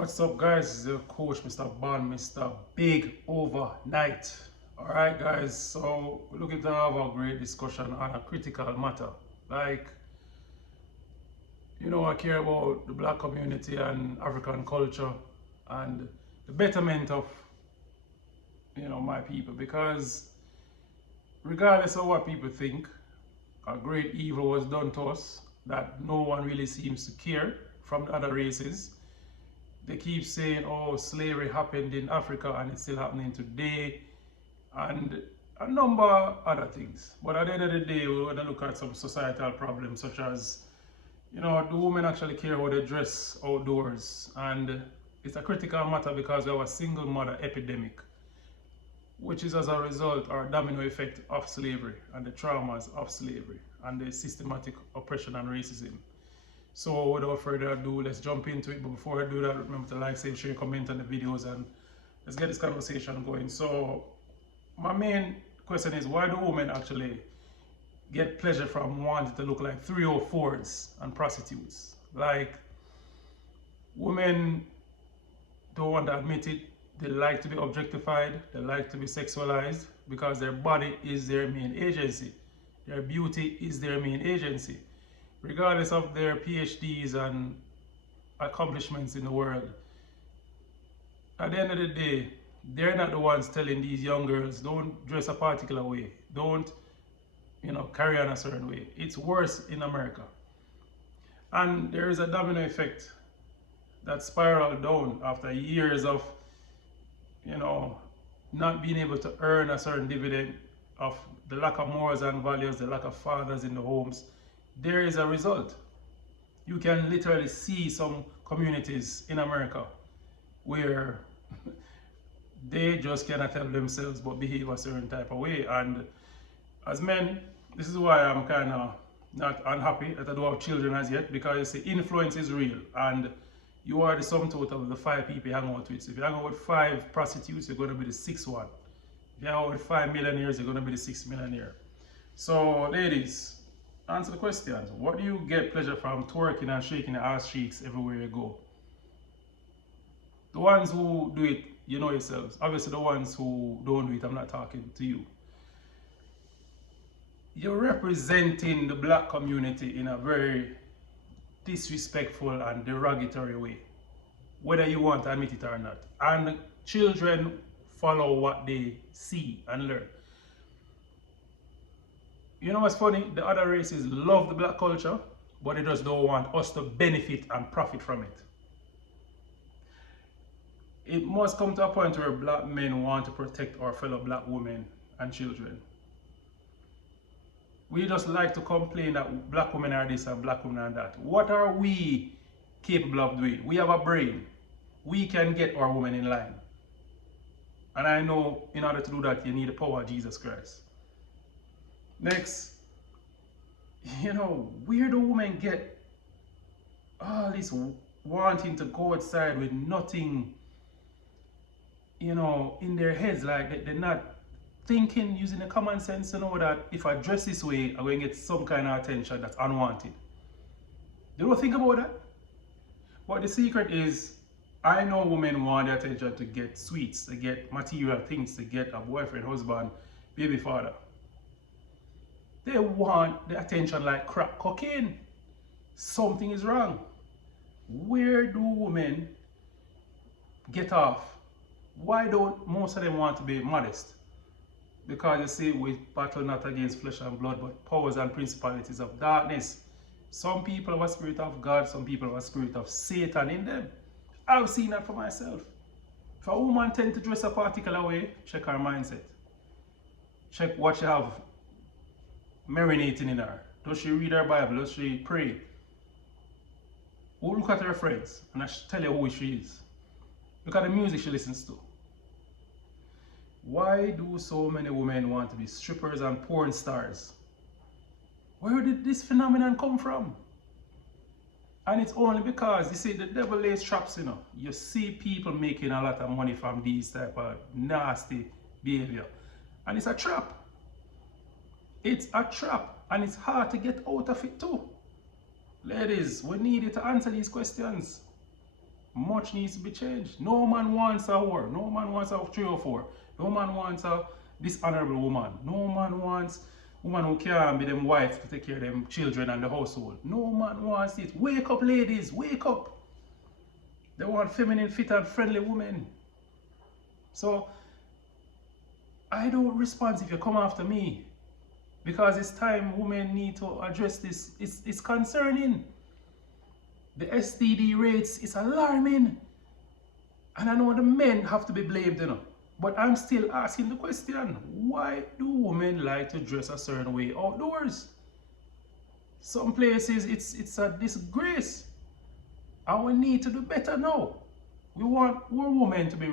What's up, guys? This is your coach, Mr. Bond, Mr. Big Overnight. Alright, guys, so we're looking to have a great discussion on a critical matter. Like, I care about the black community and African culture and the betterment of, my people, because regardless of what people think, a great evil was done to us that no one really seems to care from the other races. They keep saying, oh, slavery happened in Africa and it's still happening today, and a number of other things. But at the end of the day, we're going to look at some societal problems such as, do women actually care how they dress outdoors? And it's a critical matter because we have a single mother epidemic, which is as a result or domino effect of slavery and the traumas of slavery and the systematic oppression and racism. So without further ado, let's jump into it. But before I do that, remember to like, save, share, comment on the videos, and let's get this conversation going. So my main question is, why do women actually get pleasure from wanting to look like 304s and prostitutes? Like, women don't want to admit it. They like to be objectified. They like to be sexualized because their body is their main agency. Their beauty is their main agency. Regardless of their PhDs and accomplishments in the world, at the end of the day, they're not the ones telling these young girls, don't dress a particular way, don't, carry on a certain way. It's worse in America. And there is a domino effect that spiraled down after years of, not being able to earn a certain dividend of the lack of morals and values, the lack of fathers in the homes. There is a result. You can literally see some communities in America where they just cannot help themselves but behave a certain type of way. And as men, this is why I'm kind of not unhappy that I don't have children as yet, because you see, influence is real, and you are the sum total of the 5 people you hang out with. So if you hang out with 5 prostitutes, you're going to be the 6th one. If you hang out with 5 millionaires, you're going to be the 6th millionaire. So ladies, answer the questions. What do you get pleasure from twerking and shaking your ass cheeks everywhere you go? The ones who do it, you know yourselves. Obviously, the ones who don't do it, I'm not talking to you. You're representing the black community in a very disrespectful and derogatory way, whether you want to admit it or not. And children follow what they see and learn. You know what's funny? The other races love the black culture, but they just don't want us to benefit and profit from it. It must come to a point where black men want to protect our fellow black women and children. We just like to complain that black women are this and black women are that. What are we capable of doing? We have a brain. We can get our women in line. And I know in order to do that, you need the power of Jesus Christ. Next, where do women get all this wanting to go outside with nothing, in their heads? Like they're not thinking, using the common sense to know that if I dress this way, I'm going to get some kind of attention that's unwanted. They don't think about that. But the secret is, I know women want the attention to get sweets, to get material things, to get a boyfriend, husband, baby father. They want the attention like crack cocaine. Something is wrong. Where do women get off? Why don't most of them want to be modest? Because you see, we battle not against flesh and blood, but powers and principalities of darkness. Some people have a spirit of God, some people have a spirit of Satan in them. I've seen that for myself. If a woman tends to dress a particular way, check her mindset. Check what she have marinating in her. Does she read her Bible? Does she pray? Or look at her friends and I tell you who she is. Look at the music she listens to. Why do so many women want to be strippers and porn stars? Where did this phenomenon come from? And it's only because, you see, the devil lays traps, You see people making a lot of money from these type of nasty behavior. And it's a trap. It's a trap, and it's hard to get out of it too. Ladies, we need you to answer these questions. Much needs to be changed. No man wants a whore. No man wants a 3 or 4. No man wants a dishonorable woman. No man wants woman who can't be them wife to take care of them children and the household. No man wants it. Wake up, ladies. Wake up. They want feminine, fit and friendly women. So I don't respond if you come after me. Because it's time women need to address this. It's concerning. The STD rates is alarming. And I know the men have to be blamed, But I'm still asking the question, why do women like to dress a certain way outdoors? Some places it's a disgrace. And we need to do better now. We want our women to be